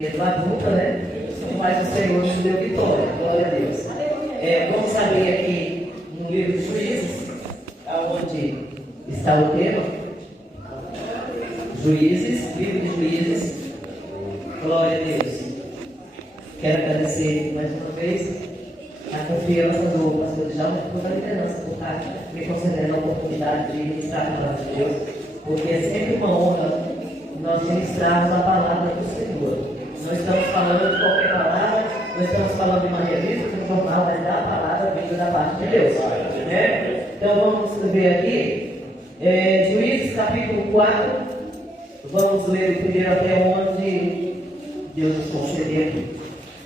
Labuta, né? Mas o Senhor nos deu vitória, glória a Deus. Vamos abrir aqui no livro de Juízes, onde está o tema. Juízes, livro de Juízes, glória a Deus. Quero agradecer mais uma vez a confiança do pastor Djalma e toda a liderança por estar me concedendo a oportunidade de ministrar a palavra de Deus, porque é sempre uma honra nós ministrarmos a palavra do Senhor. Não estamos falando de qualquer palavra, não estamos falando de uma revista, de um jornal, mas da palavra vinda da parte de Deus. Né? Então vamos ver aqui, Juízes capítulo 4, vamos ler o primeiro até onde Deus nos concedeu aqui.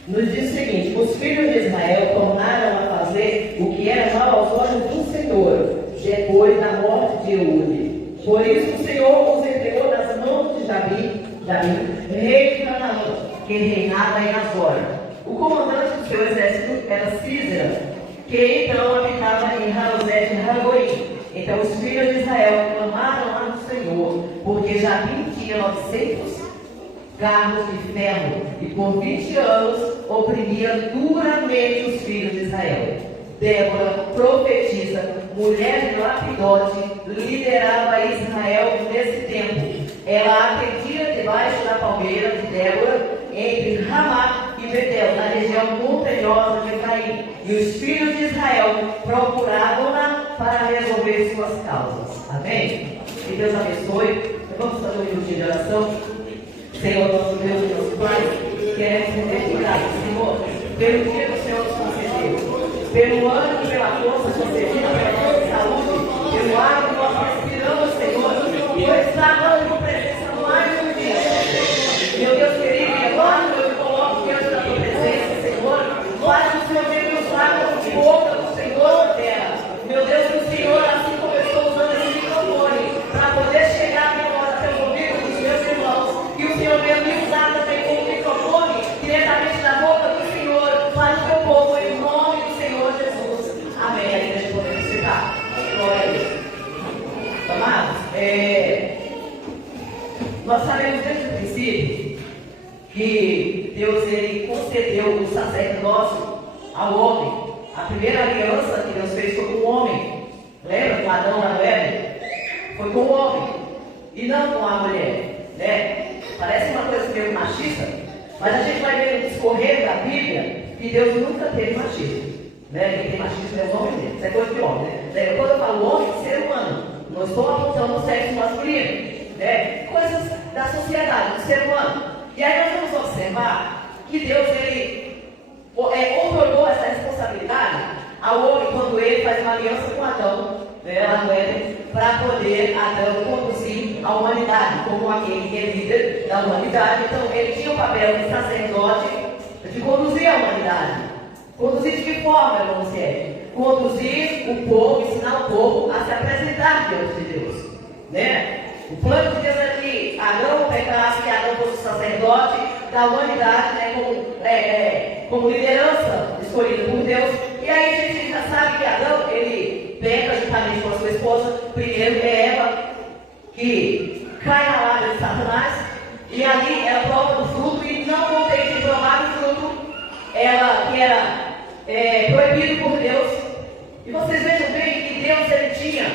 Nos diz o seguinte: os filhos de Israel tornaram a fazer o que era mal aos olhos do Senhor, depois da morte de Eude. Por isso o Senhor os entregou nas mãos de Davi, rei de Canaã, que reinava em Azor. O comandante do seu exército era Císera, que então habitava em Harosete-Hagoim. Então os filhos de Israel clamaram lá no Senhor, porque Jabim tinha 900 carros de ferro, e por 20 anos oprimia duramente os filhos de Israel. Débora, profetisa, mulher de Lapidote, liderava Israel nesse tempo. Ela atendia debaixo da palmeira de Débora, entre Ramá e Betel, na região montanhosa de Efraim. E os filhos de Israel procuravam-na para resolver suas causas. Amém? Que Deus abençoe. Vamos fazer um minutinho de oração. Senhor, nosso Deus e nosso Pai, queremos render graças, Senhor, pelo dia que o Senhor nos concedeu, pelo ânimo e pela força concedida, pela força de saúde, pelo ar que nós respiramos, Senhor, por estar na tua presença mais um dia. Meu Deus querido, e agora eu me coloco diante da tua presença, Senhor, faz o Senhor me usar como boca do Senhor na terra. Meu Deus, que o Senhor, assim como eu estou usando esse microfone, para poder chegar até o ouvido dos meus irmãos, que o Senhor venha me usar também como microfone, diretamente da boca do Senhor, para o teu povo, em nome do Senhor Jesus. Amém. A igreja podemos citar. Glória a Deus. Amados, nós sabemos desde o princípio que Deus ele concedeu o sacerdócio ao homem. A primeira aliança que Deus fez foi com o homem. Lembra com Adão lá no Éden? Foi com o homem e não com a mulher, né? Parece uma coisa meio machista, mas a gente vai ver no discorrer da Bíblia que Deus nunca teve machismo, né? Quem tem machismo é o homem dele, isso é coisa de homem, né? Quando eu falo homem, ser humano, não estou apontando o sexo masculino, né? Coisas da sociedade, do ser humano. E aí nós vamos observar que Deus ele outorgou essa responsabilidade ao homem quando ele faz uma aliança com Adão, né, lá no Éden, para poder Adão conduzir a humanidade, como aquele que é líder da humanidade. Então ele tinha o papel de sacerdote de conduzir a humanidade. Conduzir de que forma, irmão Sérgio? Conduzir o povo, ensinar o povo a se apresentar diante de Deus, né? O plano de Deus é que Adão pecasse, que Adão fosse o sacerdote da humanidade, né, como liderança escolhida por Deus. E aí a gente já sabe que Adão, ele peca juntamente com a sua esposa. Primeiro é Eva, que cai na lábia de Satanás, e ali ela prova do fruto, e não contente de provar do fruto, ela que era proibido por Deus. E vocês vejam bem que Deus ele tinha,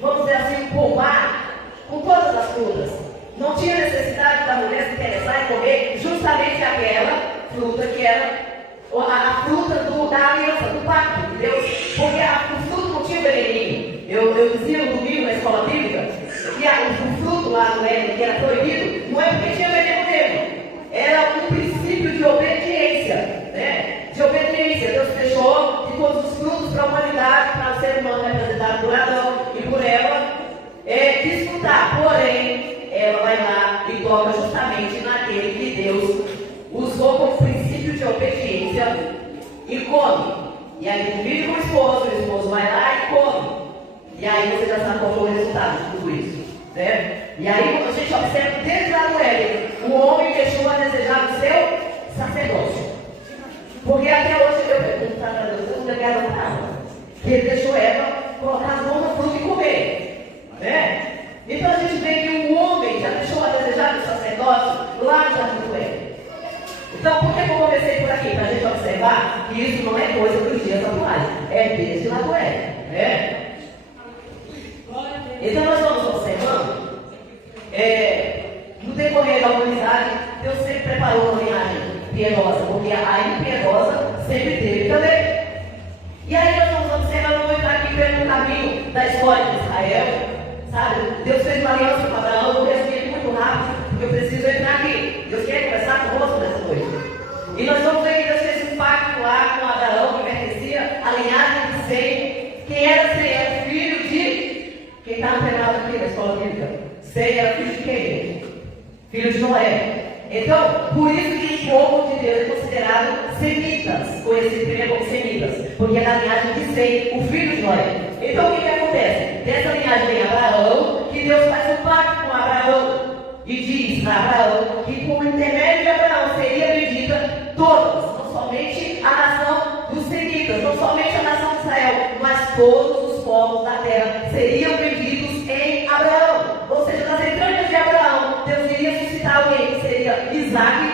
vamos dizer assim, um pomar com todas as frutas. Não tinha necessidade da mulher se interessar em comer justamente aquela fruta que era a fruta da aliança, do pacto de Deus, porque o fruto não tinha veneninho. Eu dizia no domingo na escola bíblica que o fruto lá no Éden, que era proibido, não é porque tinha veneno nele, era um princípio de obediência, né? De obediência. Deus deixou de todos os frutos para a humanidade, para o ser humano representado por Adão e por Eva, desfrutar. Porém, ela vai lá e toca justamente naquele que Deus usou como princípio de obediência e come. E aí convive com o esposo vai lá e come. E aí você já sabe qual foi o resultado de tudo isso, né? E aí a gente observa desde lá no Éden, o homem deixou a desejar o seu sacerdócio. Porque até hoje eu pergunto para Deus, eu não negaram nada. Que ele deixou Eva colocar as mãos no fruto e comer, né? Então a gente vê que o homem já deixou a desejar o sacerdócio lá no Jardim do Éden. comecei por aqui, para a gente observar que isso não é coisa dos dias atuais, é desde lá do Éden. Então nós vamos observando, no decorrer da humanidade, Deus sempre preparou uma linhagem piedosa, porque a impiedosa sempre teve também. E aí nós vamos observando, vamos entrar aqui pelo caminho da história de Israel, sabe? Deus fez uma aliança com Abraão, eu vou resumir muito rápido, porque eu preciso entrar aqui. Deus quer conversar conosco nessa noite. E nós vamos ver que Deus fez um pacto lá com Abraão, que pertencia à linhagem de Sem. Quem era Sem? Era filho de... Quem está antenado aqui na escola bíblica? Sem era filho de quem? Filho de Noé. Então, por isso que o povo de Deus é considerado semitas, conhecido primeiro como semitas, porque é da linhagem de Sem, o filho de Noé. Então, o que acontece? Dessa linhagem vem Abraão, que Deus faz um pacto com Abraão, e diz a Abraão que por intermédio de Abraão seria bendita todas, não somente a nação dos semitas, não somente a nação de Israel, mas todos os povos da terra seriam benditos em Abraão. Ou seja, nas entranhas de Abraão, Deus iria suscitar alguém que seria Isaac,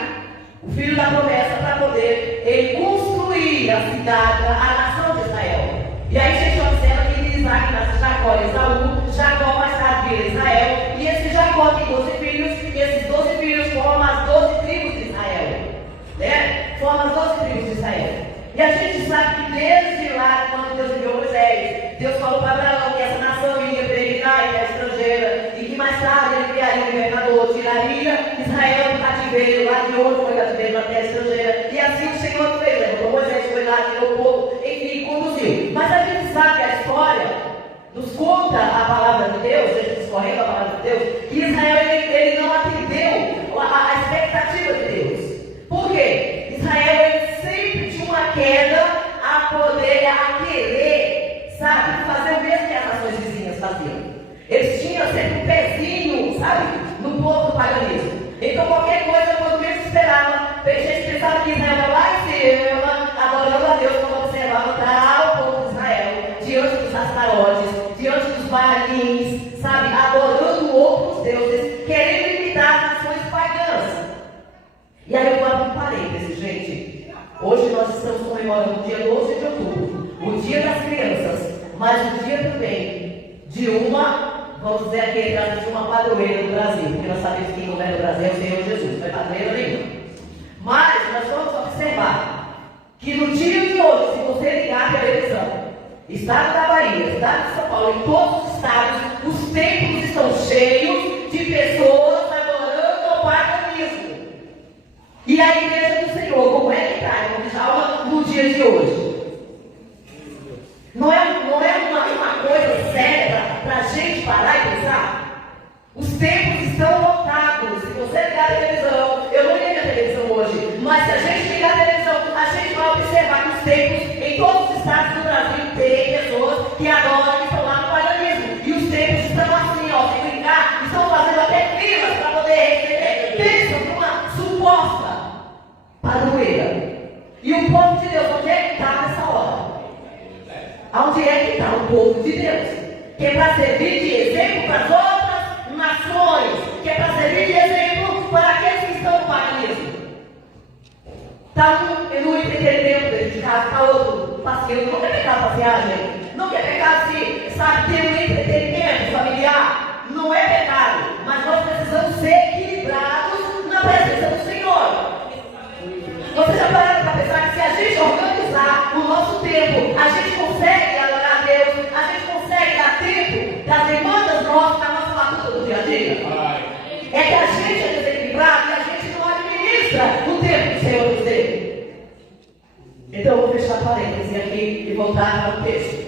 o filho da promessa, para poder ele construir a cidade, a nação de Israel. E aí a gente observa que Isaac nasce Jacó e Esaú, Jacó mais tarde vira Israel, e esse Jacó tem 12 filhos, e esses 12 filhos formam as 12 tribos de Israel. Né? Formam as 12 tribos de Israel. E a gente sabe que desde lá, quando Deus enviou Moisés, Deus falou para Abraão que essa nação iria peregrinar e era estrangeira, e que mais tarde ele criaria um governador, tiraria Israel do cativeiro, lá de onde foi cativeiro na terra estrangeira. E assim o Senhor fez, levantou Moisés, foi lá, tirou o povo, enfim, conduziu. Mas a gente sabe a história, nos conta a palavra de Deus, a gente discorrendo a palavra de Deus, que Israel ele não atendeu a expectativa de Deus. Por quê? Israel ele sempre tinha uma queda a poder, a querer, sabe, fazer o mesmo que as nações vizinhas faziam. Eles tinham sempre um pezinho, sabe, no povo do paganismo. Então qualquer coisa, quando menos esperava, a gente pensava que Israel era lá em cima, adorando a Deus, quando observava para o povo de Israel, diante dos astarotes, diante dos baalins, sabe, adorando outros deuses, querendo imitar as nações pagãs. E aí eu abro um parênteses, gente. Hoje nós estamos comemorando o dia 12 de outubro, o dia das crianças, mas o dia também de uma, vamos dizer aqui, de uma padroeira do Brasil, porque nós sabemos que quem governa o Brasil é o Senhor Jesus, não é padroeira nenhuma. Mas nós vamos observar que no dia de hoje, se você ligar a televisão, estado da Bahia, estado de São Paulo, em todos os estados, os templos estão cheios de pessoas adorando ao paganismo. E a igreja do Senhor, como é que está, irmão de Djalma, no dia de hoje? Não é uma coisa séria para a gente parar e pensar? Os templos estão lotados. Se você ligar a televisão, eu não liguei a televisão hoje, mas se a gente ligar a televisão, a gente vai observar que os templos em todos os estados do Brasil tem pessoas que adoram, que estão lá no paganismo. E os templos estão assim, ó, sem brincar, estão fazendo até filas para poder receber. Pensam numa suposta padroeira. E o povo de Deus, onde é que está nessa hora? Onde é que está o povo de Deus? Que é para servir de exemplo para as outras nações, que é para servir de exemplo para aqueles que estão no paganismo. Está um no entretenimento dedicado, está outro passeando. Não quer pecar passear, gente. Não quer pecar se, sabe, ter um entretenimento familiar. Não é pecado, mas nós precisamos ser equilibrados na presença do Senhor. Você já parou para pensar que se a gente organizar o nosso tempo, a gente consegue adorar a Deus, a gente consegue dar tempo das demandas nossas, da nossa labuta do dia a dia? É que a gente é desequilibrado e a gente não administra o tempo que o Senhor nos deu. Então eu vou fechar parênteses aqui e voltar para o texto.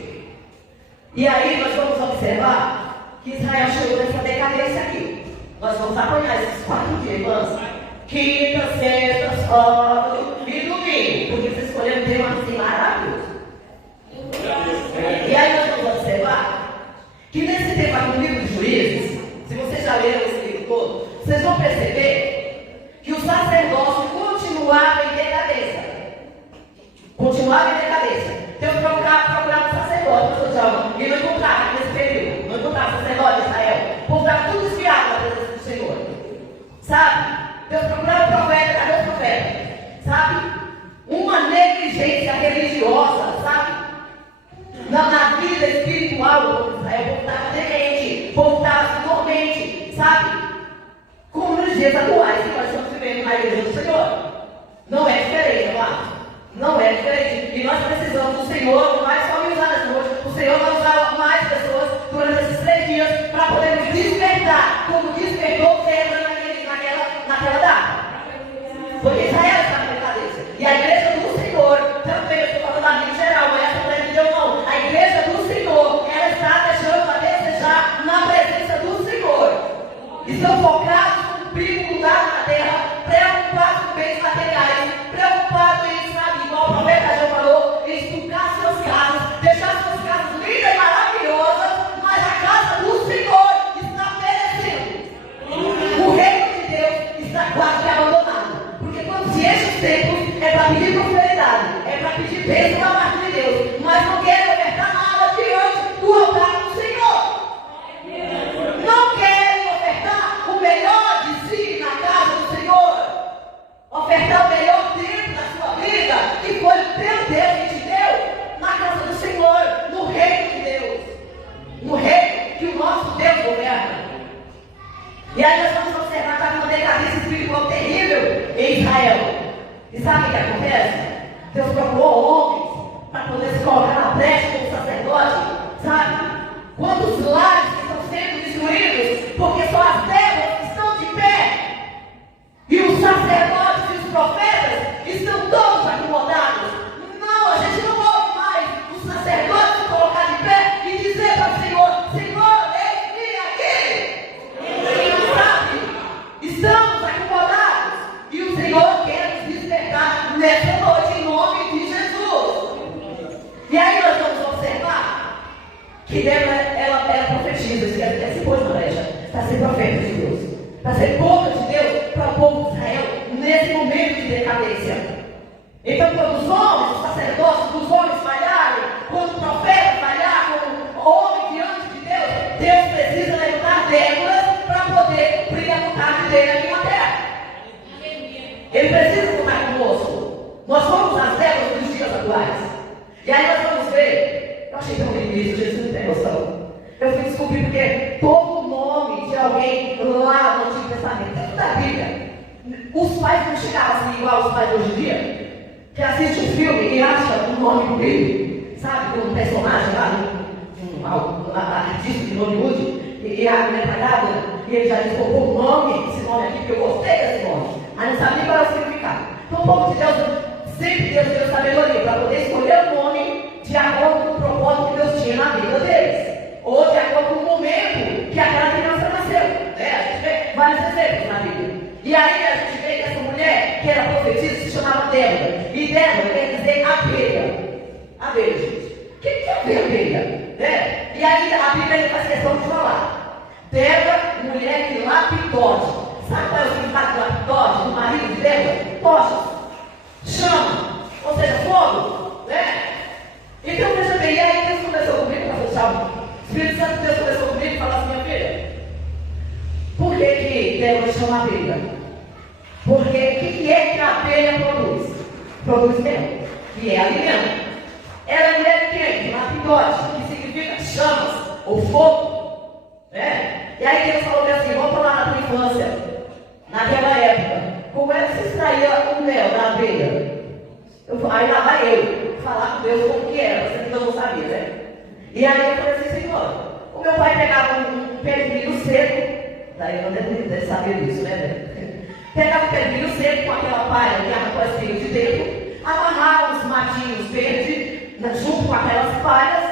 E aí nós vamos observar que Israel chegou nessa decadência aqui. Nós vamos apanhar esses 4 dias, irmãs. Quinta, sexta, sábado e domingo, porque vocês escolheram um tema assim maravilhoso. E aí nós vamos observar que nesse tema aqui no livro de Juízes, se vocês já leram esse livro todo, vocês vão perceber que o sacerdócio continuava em decadência. Continuava em decadência. Então eu procurava um sacerdote, pastor Djalma, e não encontrava nesse período, não encontrava sacerdote de Israel. O povo estava tudo desviado na presença do Senhor. Sabe? Deus procurava o profeta, cadê o profeta? Sabe? dias atuais que nós estamos vivendo na igreja do Senhor. Não é diferente, amado. Não é diferente. E nós precisamos do Senhor, não vai só me usar nessa noite. O Senhor vai usar mais pessoas durante esses 3 dias para podermos despertar, como despertou Pedro naquela data. Porque Israel está na decadência. E a igreja do Senhor, também, eu estou falando da minha geral, mas essa não é de Deus não. A igreja do Senhor, ela está deixando a desejar na presença do Senhor. Estão focados no cumprido lugar na terra, preocupados com bens materiais, preocupados em, sabe, igual o profeta já falou, em estucar suas casas, deixar suas casas lindas e maravilhosas, mas a casa do Senhor está perecendo. O reino de Deus está quase que abandonado. Porque quando se enche os templos, é para pedir prosperidade, é para pedir bênção da parte de Deus, mas não querem ofertar nada diante do altar do Senhor. Não querem ofertar o melhor de si na casa do Senhor, ofertar o melhor tempo da sua vida, que foi o teu Deus que te deu, na casa do Senhor, no reino de Deus, no reino que o nosso Deus governa. E aí nós vamos observar que há uma decadência espiritual terrível em Israel. E sabe o que acontece? Deus procurou homens para poder se colocar na brecha como sacerdote, sabe? Quantos lares estão sendo destruídos porque só as terras estão de pé e os sacerdotes e os profetas estão todos acomodados. Não, a gente não ouve mais os sacerdotes se colocar de pé e dizer para o Senhor: Senhor, eis-me aqui. Sabe? Estamos acomodados e o Senhor quer nos despertar nessa noite em nome de Jesus. E aí nós vamos observar que Débora, ela profetiza, ela se pôs na brecha para ser profeta de Deus, para ser boca de Deus para o povo de Israel nesse momento de decadência. Então, quando os homens, os sacerdotes, os homens falharem, quando o profeta falhar, quando o homem diante de Deus, Deus precisa levantar Débora para poder cumprir a vontade dele aqui na terra. Ele precisa contar conosco. Nós somos as Déboras dos dias atuais. E aí nós vamos ver. Eu achei tão lindo isso, Jesus não tem noção. Eu fui descobrir porque todo nome de alguém lá no Antigo Testamento, dentro da Bíblia, os pais não chegavam assim igual os pais de hoje em dia, que assiste um filme e acha um nome do filme, sabe, um personagem lá, um artista de Hollywood, e a mulher está grávida, e ele já diz: o nome, esse nome aqui, porque eu gostei desse nome. Aí não sabe nem qual é o significado. Então o povo de Deus sempre deu sabedoria para poder escolher o nome de acordo com o propósito que Deus tinha na vida deles, ou de acordo com o momento que aquela criança nasceu. A gente vê vários exemplos na Bíblia. E aí a gente vê que essa mulher, que era profetisa, se chamava Débora. E Débora quer dizer abelha. Abelha, gente. O que é abelha? E aí a Bíblia faz questão de falar: Débora, mulher de Lapidote. Sabe qual é o significado de Lapidote, do marido de Débora? Tochas, chama, ou seja, fogo. Então veja bem, e aí Deus começou comigo para fechar. O Espírito Santo de Deus começou comigo e falou assim: minha filha, por que Débora chama abelha? Porque o que é que a abelha produz? Produz mel, que é alimento. Ela é mulher de quê? De Lapidote, que significa chamas ou fogo. E aí Deus falou assim: volta lá na tua infância, naquela época, como é que se extraía o mel da abelha? Aí lá vai eu falar com Deus como que era, você ainda não sabia, né? E aí eu falei assim: Senhor, o meu pai pegava um pé de milho seco, daí eu não deve saber disso, né? Pegava um pé de milho seco com aquela palha que arrancou as pilhas de dentro, amarrava os matinhos verdes junto com aquelas palhas,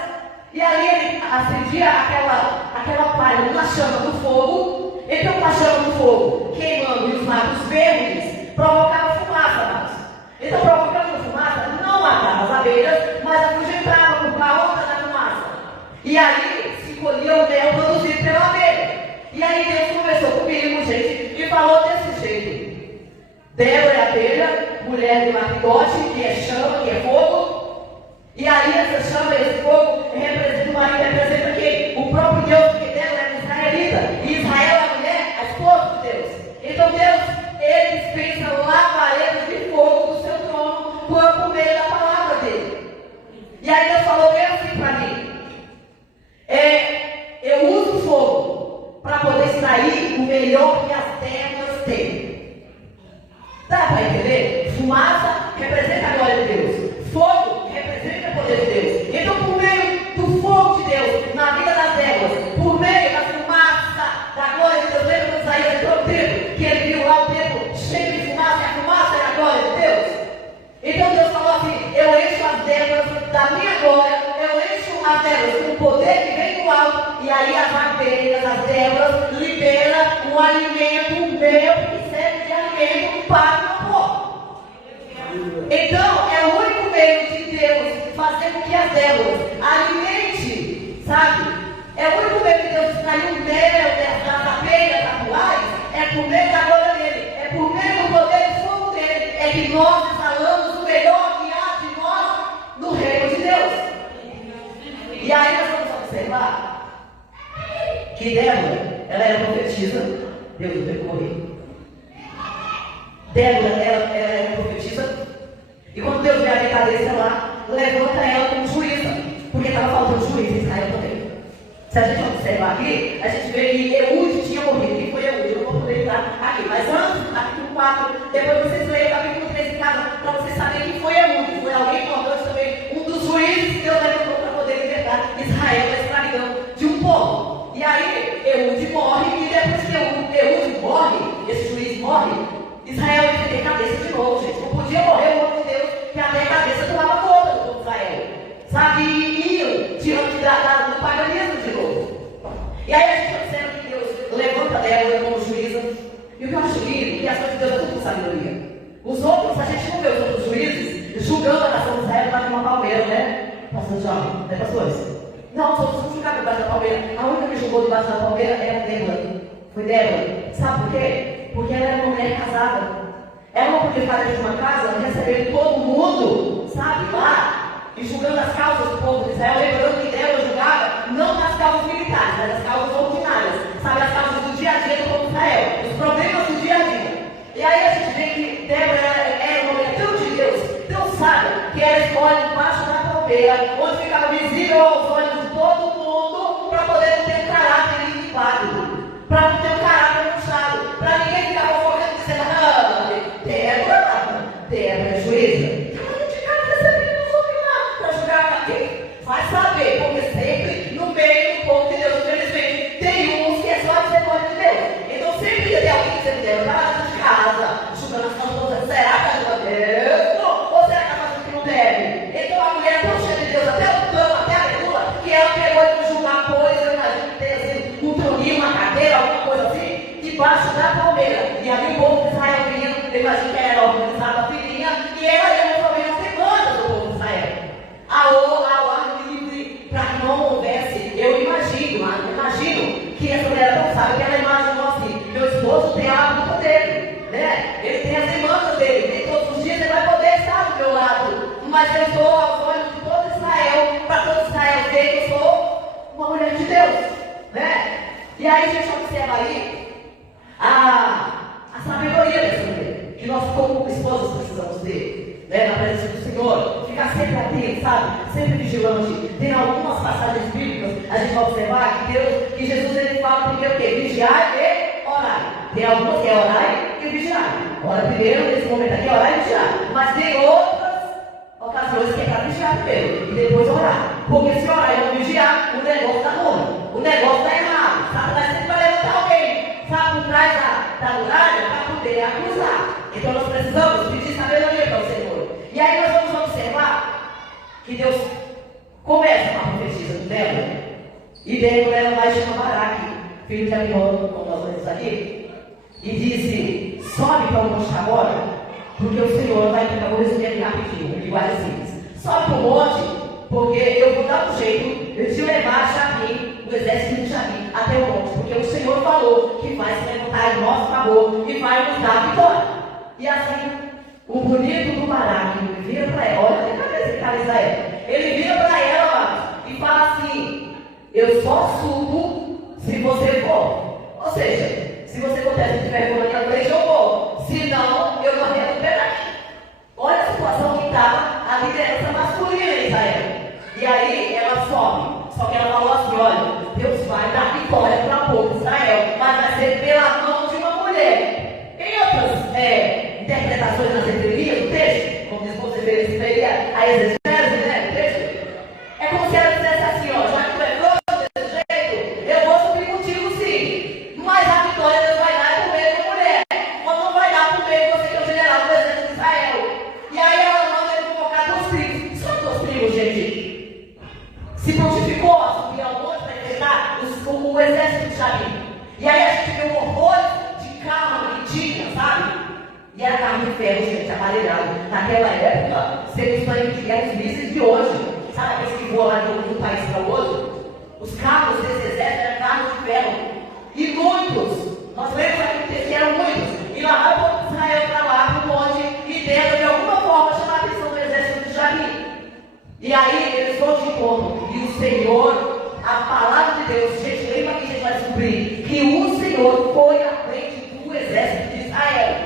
e aí ele acendia aquela palha na chama do fogo. Então, na chama do fogo, queimando e os matos verdes, provocava fumaça, amados. Então, provocando fumaça, não matava as abelhas, mas afugentava por causa da fumaça. E aí se colhia o mel produzido pela abelha. E aí Deus conversou comigo, gente, e falou desse jeito: Débora é abelha, mulher de Lapidote, que é chama, que é fogo. E aí essa chama, esse fogo, representa o marido, representa quem? O próprio Deus, porque Débora era israelita. E Israel é a mulher, a esposa de Deus. Então Deus, ele dispensa lavaredas de fogo do seu trono por meio da palavra dele. E aí Deus falou bem assim para mim: eu uso o fogo para poder extrair o melhor que as terras tem. Dá para entender? Fumaça representa a glória de Deus. Fogo representa o poder de Deus. Então, por meio do fogo de Deus, na vida das éguas, por meio da fumaça da glória de Deus, lembra quando Isaías entrou no templo, que ele viu lá o templo cheio de fumaça, e a fumaça era a glória de Deus? Então Deus falou assim: eu encho as éguas da minha glória, eu encho as éguas com o poder que vem do alto, e aí as abelhas, as éguas, liberam um alimento meu que serve de alimento para o meu povo. Então, é o único meio de Deus fazer com que as éguas alimente, sabe? É o único meio de Deus extrair o mel das abelhas atuais, é por meio da glória dele, é por meio do poder do fogo dele, é que nós exalamos o melhor que há de nós no reino de Deus. E aí nós vamos observar que Débora, ela era profetisa, Deus o percorreu. Débora, ela era profetisa, e quando Deus vê a decadência lá, levanta ela como juíza, porque estava faltando juíza em Israel também. Se a gente observar aqui, a gente vê que Eude tinha morrido. Quem foi Eude? Eu não vou poder entrar aqui, mas antes, capítulo 4, depois vocês leem o capítulo 3 em casa, para vocês saberem quem foi Eude. Foi alguém importante também, um dos juízes que Deus levantou para poder libertar Israel da escravidão de um povo. E aí, Eude morre, e depois que Eude morre, esse juiz morre, Israel ia ter cabeça de novo, gente. Não podia morrer o povo de Deus, que até a cabeça tomava conta do povo de Israel. Sabe? E iam diante do paganismo de novo. E aí a gente observa que Deus levanta Débora como juíza. E o que eu acho lindo, que as coisas de Deus é tudo com sabedoria. Os outros, a gente não vê os outros juízes julgando a nação de Israel lá de uma palmeira, né? Pastor João, né, pastores? Não, os outros não julgaram debaixo da palmeira. A única que julgou debaixo da palmeira era Débora. Foi Débora. Sabe por quê? Porque ela era uma mulher casada. Ela não podia fazer de uma casa recebendo todo mundo, sabe, lá, e julgando as causas do povo de Israel, lembrando que Débora julgava não nas causas militares, mas nas causas ordinárias, sabe, as causas do dia a dia do povo de Israel, os problemas do dia a dia. E aí a gente vê que Débora era uma mulher tão de Deus, tão sábia, que ela escolhe debaixo da palmeira, onde ficava visível aos olhos de todo mundo, para poder ter um caráter limpado, para não ter um caráter manchado, para ninguém ficar fofocando e dizendo: ah, Débora é juíza. Vai saber, porque sempre no meio do povo de Deus, infelizmente, tem uns que é só misericórdia de Deus. Então sempre tem alguém dizendo: Deus, está lá de casa, julgando as coisas, será que ajuda Deus? Ou será que está fazendo o que não deve? Então a mulher é tão cheia de Deus, até o cano, até a medula, que ela pegou e foi julgar coisa, eu imagino que tenha assim, um troninho, uma cadeira, alguma coisa assim, debaixo da palmeira. E ali o povo de Israel vinha, eu imagino que era organizada a filhinha, e ela ia resolver as demandas do povo de Israel. Ao ar livre, para que não houvesse, eu imagino que essa mulher não sabe, que ela imaginou assim: meu esposo tem a luta dele, né? Ele tem as demandas dele, nem todos os dias ele vai poder estar do meu lado, mas eu estou aos olhos de todo Israel, para todo Israel ver que eu sou uma mulher de Deus, né? E aí a gente observa aí a sabedoria dessa mulher, que nós como esposas precisamos ter, né, na presença do Senhor, ficar sempre atento, sabe? Sempre vigilante. Tem algumas passagens bíblicas, a gente vai observar que Jesus ele fala primeiro o quê? Vigiar e orar. Tem algumas que é orar e vigiar. Ora primeiro, nesse momento aqui, orar e vigiar. Mas tem outras ocasiões que é para vigiar primeiro e depois orar. Porque se orar e não vigiar, o negócio está ruim, o negócio está errado. Satanás sempre vai levantar alguém, sabe, por trás da muralha para poder acusar. Então nós precisamos pedir sabedoria para o Senhor. E aí nós vamos observar que Deus começa com a profetisa de Débora. E Débora ela vai chamar Baraque, filho de Abimão, como nós vemos aqui, e disse: sobe para o monte agora, porque o Senhor vai entregar. Vou resumir aqui rapidinho, em linguagem simples. Sobe para o monte, porque eu vou dar um jeito de levar Jabim, o exército de Jabim, até o monte, porque o Senhor falou que vai se levantar em nosso favor e vai nos dar vitória. E assim, o bonito do Baraque vira para ela, olha a cabeça que está em Israel. Ele vira para ela e fala assim: eu só subo se você for. Ou seja, se você pudesse tiver por naquela frente, eu vou. Se não, eu não recuperar. Olha a situação que estava a liderança masculina em Israel. E aí ela sobe. Só que ela falou assim: olha, Deus vai dar vitória para o povo de Israel, mas vai ser pela mão de uma mulher. exegese, né? É como se ela dissesse assim, ó, já que tu é frouxo desse jeito, eu vou suprir contigo sim. Mas a vitória Deus vai dar por meio da mulher. Mas não vai dar por meio de você que é o general do exército de Israel. E aí ela manda ele convocar 2 tribos. Só 2 tribos, gente. Se prontificou a subir ao monte para enfrentar o exército de Jabim. E aí a gente vê um horror de carro que tinha, sabe? E era carro de ferro, gente, aparelhado. Naquela época, seria os mísseis de hoje. Sabe aqueles que voam lá de um país para o outro? Os carros desse exército eram carros de ferro. E muitos, nós lemos aqui que eram muitos. E lá vai o povo de Israel para lá, para o monte, e tenta de alguma forma chamar a atenção do exército de Jabim. E aí eles vão de encontro. E o Senhor, a palavra de Deus, gente, lembra que a gente vai descobrir que o Senhor foi à frente do exército de Israel.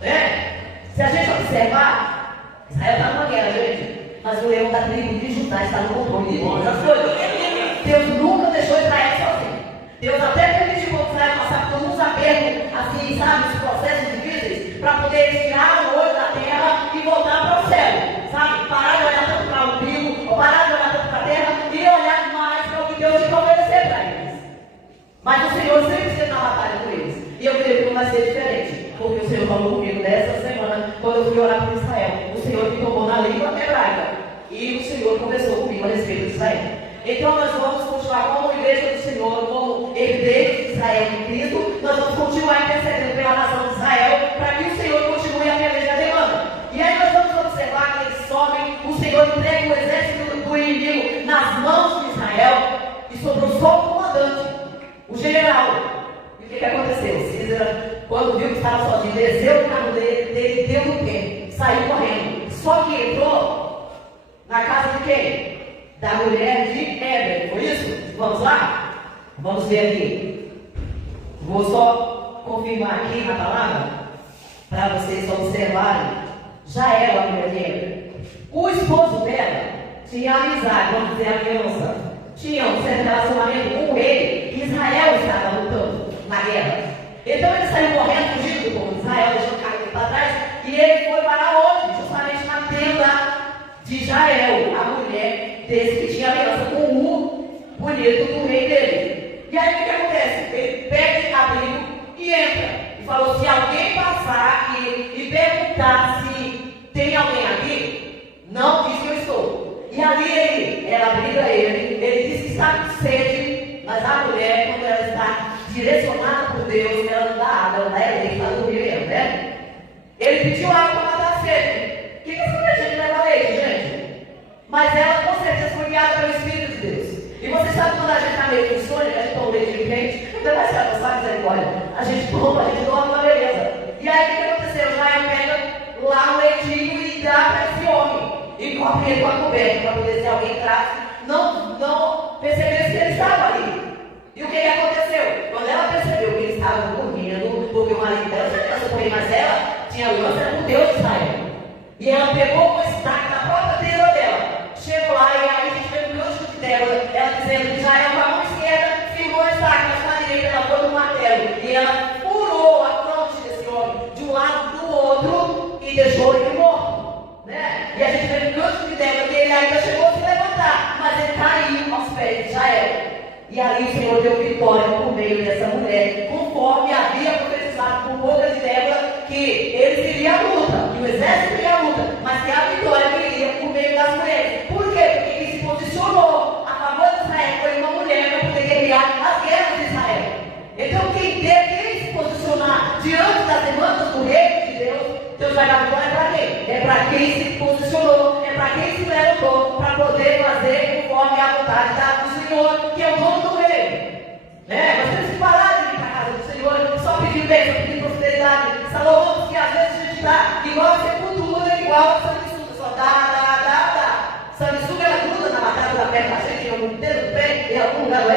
Né? Se a gente observar, Israel está numa guerra, gente. Mas o leão da tribo de Judá está no controle de todas as coisas. Deus nunca deixou Israel sozinho. Deus até permitiu o Israel passar por uns apertos, assim, sabe, os processos difíceis, para poder tirar o olho da terra e voltar para o céu. Sabe? Parar de olhar tanto para o umbigo, ou parar de olhar tanto para a terra e olhar mais para o que Deus tinha que oferecer para eles. Mas o Senhor sempre esteve na batalha com eles. E eu creio que não vai ser diferente. Porque o Senhor falou comigo nessa semana, quando eu fui orar por Israel. O Senhor me tomou na língua hebraica. E o Senhor conversou comigo a respeito de Israel. Então nós vamos continuar como igreja do Senhor, como herdeiros de Israel em Cristo. Nós vamos continuar intercedendo pela nação de Israel, para que o Senhor continue a pelejar a demanda. E aí nós vamos observar que eles sobem, o Senhor entrega o exército do inimigo nas mãos de Israel. E sobrou só o comandante, o general. E o que aconteceu? Císera, quando viu que estava sozinho, desceu o carro dele, deu no pé, saiu correndo. Só que entrou na casa de quem? Da mulher de Éber, foi isso? Vamos lá? Vamos ver aqui. Vou só confirmar aqui na palavra, para vocês observarem. Já era a mulher de Éber. O esposo dela tinha amizade, vamos dizer, aliança. Tinha um certo relacionamento com o rei, e Israel estava lutando na guerra. Então ele saiu correndo, fugindo do povo de Israel, deixando o carro dele para trás, e ele foi para onde? Justamente na tenda de Jael, a mulher desse que tinha aliança com o bonito do rei dele. E aí o que acontece? Ele pede abrigo e entra. E falou: se alguém passar aqui e perguntar se tem alguém aqui, não diz que eu estou. E ali ela briga ele diz que está com sede, mas a mulher, quando ela está direcionada por Deus, ela não dá água, ela dá leite para dormir mesmo, né? Ele pediu água para matar a sede. O que essa mulher tinha que levar leite, gente? Mas ela com certeza foi guiada pelo Espírito de Deus. E você sabe quando a gente está meio com sono, a gente toma leite de quente, ainda vai ser avançado, misericórdia. A gente toma, a gente dorme uma beleza. E aí o que aconteceu? Israel pega lá o leitinho e dá para esse homem. E cobre ele com a coberta, para poder, se alguém entrasse, não percebesse que ele estava ali. E o que aconteceu? Quando ela percebeu que ele estava dormindo, porque o marido dela já tinha correr, mas ela tinha aliança com Deus de Israel. E ela pegou uma estaca na própria tenda dela. Chegou lá e aí a gente vê no canto dela, ela dizendo que Israel com a mão esquerda firmou a estaca, mas com a direita ela foi no martelo. E ela furou a fronte desse homem de um lado do outro e deixou ele morto. Né? E a gente vê no canto dela que ele ainda chegou a se levantar, mas ele caiu aos pés de Israel. E ali o Senhor deu vitória por meio dessa mulher, conforme havia profetizado por boca de Débora, que eles iriam à luta, que o exército iria à luta, mas que a vitória viria por meio das mulheres. Por quê? Porque quem se posicionou a favor de Israel foi uma mulher para poder guerrear as guerras de Israel. Então quem se posicionar diante das demandas do reino de Deus vai dar vitória para quem? É para quem se posicionou, é para quem se levantou, para poder fazer conforme a vontade do Senhor, que é o dono do reino. Nós temos que parar de ir para a casa do Senhor, só pedir bênção, pedir prosperidade. Salomão, que às vezes a gente está igual a sepultura, igual a sanguessuga, só dá. Sanguessuga ela gruda na batata da perna da gente, em algum dedo do pé, em algum lugar lá,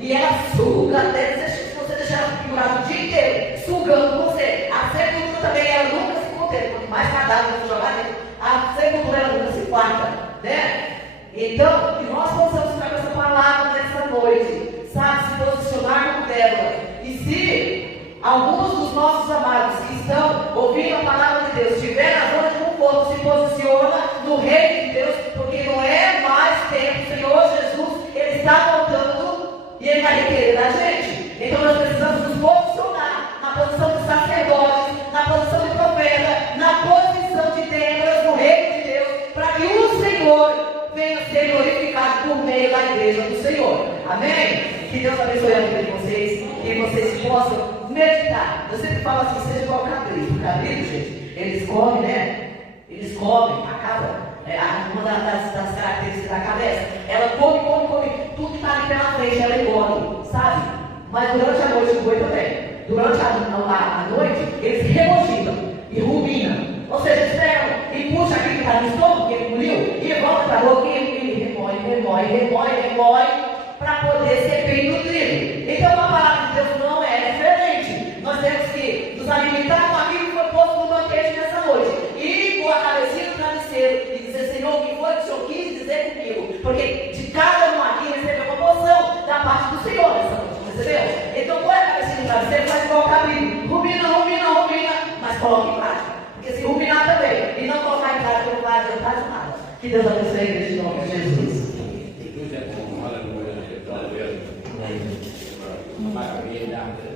e ela suga até se você deixar ela figurada o dia inteiro, sugando você. A sepultura também, ela nunca se contém, quanto mais cadáver você jogar dentro, a sepultura ela nunca se quarta, né? Então, que nós possamos ficar com essa palavra nessa noite, sabe, se posicionar como Débora. E se alguns dos nossos amados que estão ouvindo a palavra de Deus estiver na zona de conforto, se posiciona no no reino de Deus, porque não é mais tempo. O Senhor Jesus, Ele está voltando e Ele vai requerer da gente. Então nós precisamos nos posicionar na posição de sacerdotes, na posição de profeta, na posição de tendas no reino de Deus, para que o Senhor venha ser glorificado por meio da igreja do Senhor. Amém? Que Deus abençoe a vida de vocês, que vocês possam meditar. Eu sempre falo assim, seja igual o cabrito. O cabrito, gente, eles comem, né? Eles comem, acaba. Uma das características da cabeça, ela come, tudo que está ali pela frente, ela engole, sabe? Mas durante a noite, o boi também. Durante a noite, eles remoginam e ruminam. Ou seja, eles pegam e puxam aquilo que está no estômago, que ele engoliu, e volta para a boca e ele remói, para poder ser bem nutrido. Então a palavra de Deus não é diferente. Nós temos que nos alimentar com aquilo que foi posto no banquete nessa noite. E com a cabecinha do travesseiro e dizer, Senhor, o que foi que o Senhor quis dizer comigo? Porque de cada um aqui recebeu uma porção da parte do Senhor nessa noite, percebeu? Então põe a cabecinha do travesseiro e faz igual o cabrito. Rumina, mas coloca em prática. Porque se ruminar também e não colocar em prática, não vai adiantar de nada. Que Deus abençoe a igreja em nome de Jesus. Aleluia. Maravilha.